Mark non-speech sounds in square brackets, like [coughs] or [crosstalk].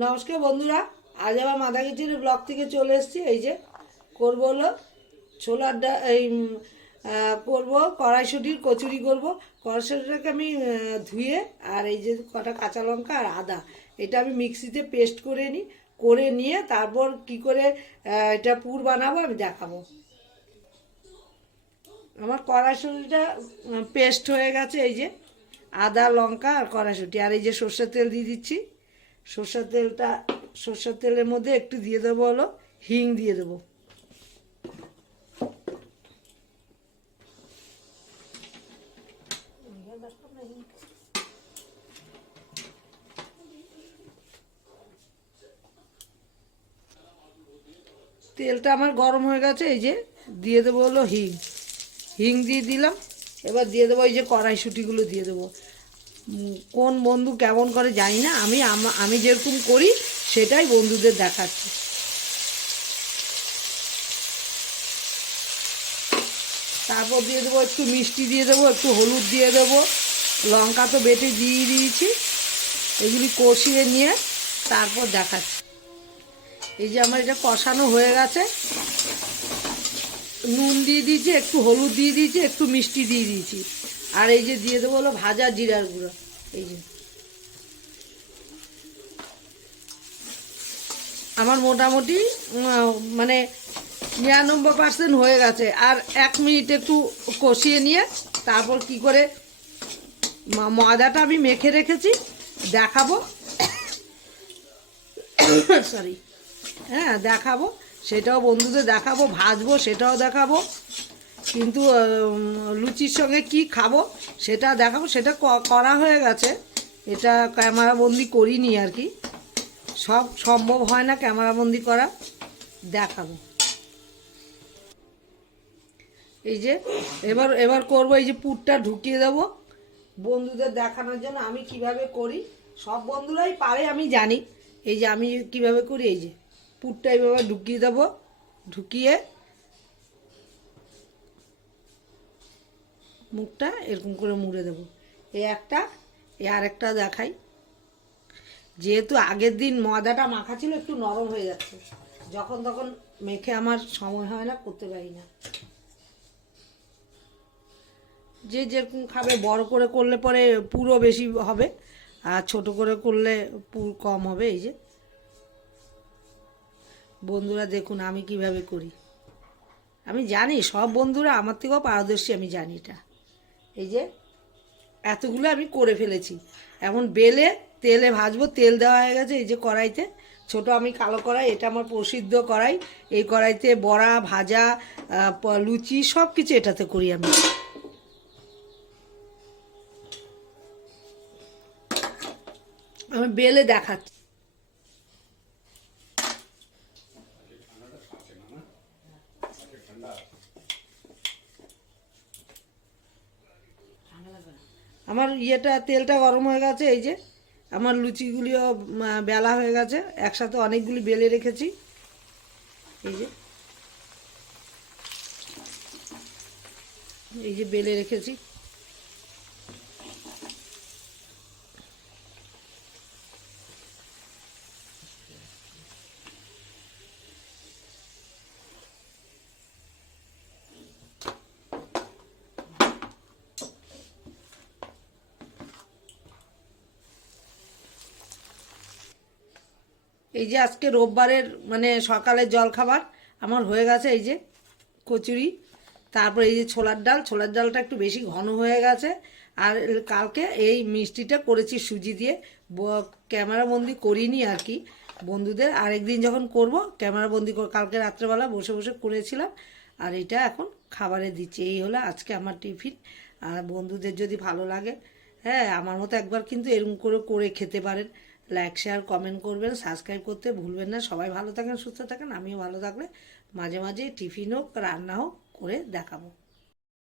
নমস্কার বন্ধুরা, আজ আবার মাদা কিচেনের ব্লগ থেকে চলে এসেছি। এই যে, করব হলো ছোলার ডা এই করব কড়াইশুটির কচুরি করব। কড়াইশুটিটাকে আমি ধুয়ে আর এই যে কটা কাঁচা লঙ্কা আর আদা, এটা আমি মিক্সিতে পেস্ট করে নিই, করে নিয়ে তারপর কি করে এটা পুর বানাবো আমি দেখাবো। আমার কড়াইশুটিটা পেস্ট হয়ে গেছে, এই যে আদা, লঙ্কা আর কড়াইশুটি। আর এই যে সর্ষের তেল দিয়ে দিচ্ছি। সর্ষের তেলটা, সর্ষের তেলের মধ্যে একটু দিয়ে দেবো হলো, হিং দিয়ে দেবো। তেলটা আমার গরম হয়ে গেছে, এই যে দিয়ে দেবো হলো হিং। হিং দিয়ে দিলাম, এবার দিয়ে দেবো এই যে কড়াইশুটিগুলো দিয়ে দেবো। কোন বন্ধু কেমন করে জানি না, আমি আমি যেরকম করি সেটাই বন্ধুদের দেখাচ্ছি। তারপর দিয়ে দেবো একটু মিষ্টি দিয়ে দেবো, একটু হলুদ দিয়ে দেবো, লঙ্কা তো বেটে দিয়ে দিয়েছি, এগুলি কষিয়ে নিয়ে তারপর দেখাচ্ছি। এই যে আমার এটা কষানো হয়ে গেছে, নুন দিয়ে দিয়েছি, একটু হলুদ দিয়ে দিয়েছি, একটু মিষ্টি দিয়ে দিয়েছি। আর এই যে দিয়ে দেবো হলো ভাজা জিরার গুঁড়ো। এই যে। আমার মোটামুটি মানে নিরানব্বই পার্সেন্ট হয়ে গেছে। আর এক মিনিট একটু কষিয়ে নিয়ে তারপর কি করে ময়দাটা আমি মেখে রেখেছি, দেখাবো। [coughs] সরি হ্যাঁ দেখাবো, সেটাও বন্ধুদের দেখাবো, ভাজবো, সেটাও দেখাবো। কিন্তু লুচির সঙ্গে কি খাব সেটা দেখাবো, সেটা করা হয়ে গেছে। এটা ক্যামেরাবন্দি করিনি আর কি। সব সম্ভব হয় না ক্যামেরাবন্দি করা, দেখাবো। এই যে, এবার এবার করব, এই যে পুরটা ঢুকিয়ে দেব। বন্ধুদের দেখানোর জন্য আমি কীভাবে করি, সব বন্ধুরাই পারে, আমি জানি। এই যে আমি কীভাবে করি, এই যে পুরটা এইভাবে ঢুকিয়ে দেব। ঢুকিয়ে মুখটা এরকম করে মুড়ে দেব। এই একটা এই আরেকটা দেখাই। যেহেতু আগের দিন ময়দাটা মাখা ছিল, একটু নরম হয়ে যাচ্ছে। যখন তখন মেখে আমার সময় হয় না, করতে পারি না। যে যেরকম খাবে, বড় করে করলে পরে পুরো বেশি হবে, আর ছোট করে করলে পুর কম হবে, এই যে। বন্ধুরা, দেখুন আমি কীভাবে করি। আমি জানি, সব বন্ধুরা আমার থেকেও পারদর্শী, আমি জানি এটা। এই যে, এতগুলো আমি করে ফেলেছি। এখন বেলে তেলে ভাজবো, তেল দেওয়া হয়ে গেছে, এই যে কড়াইতে। ছোট আমি কালো কড়াই, এটা আমার প্রসিদ্ধ কড়াই। এই কড়াইতে বড়া, ভাজা লুচি সব কিছু এটাতে করি আমি। আমি বেলে দেখাচ্ছি। আমার ইয়েটা, তেলটা গরম হয়ে গেছে, এই যে আমার লুচিগুলিও বেলা হয়ে গেছে। একসাথে অনেকগুলি বেলে রেখেছি। এই যে এই যে বেলে রেখেছি। এই যে আজকে রোববারের মানে সকালের জলখাবার, আমার হয়ে গেছে এই যে কচুরি, তারপর এই যে ছোলার ডাল, ছোলার ডালটা একটু বেশি ঘন হয়ে গেছে, আর কালকে এই মিষ্টিটা করেছি সুজি দিয়ে ক্যামেরাবন্দি করিনি আর কি বন্ধুদের, আরেকদিন যখন করব ক্যামেরাবন্দি কালকে রাত্রেবেলা বসে বসে করেছিলাম, আর এটা এখন খাবারে দিচ্ছি, এই হলো আজকে আমার টিফিন, আর বন্ধুদের যদি ভালো লাগে হ্যাঁ আমার মতো একবার কিন্তু এরকম করে করে খেতে পারেন লাইক শেয়ার কমেন্ট করবেন সাবস্ক্রাইব করতে ভুলবেন না। সবাই ভালো থাকেন, সুস্থ থাকেন, আমিও ভালো থাকলে মাঝে মাঝে টিফিন হোক রান্না হোক করে দেখাবো।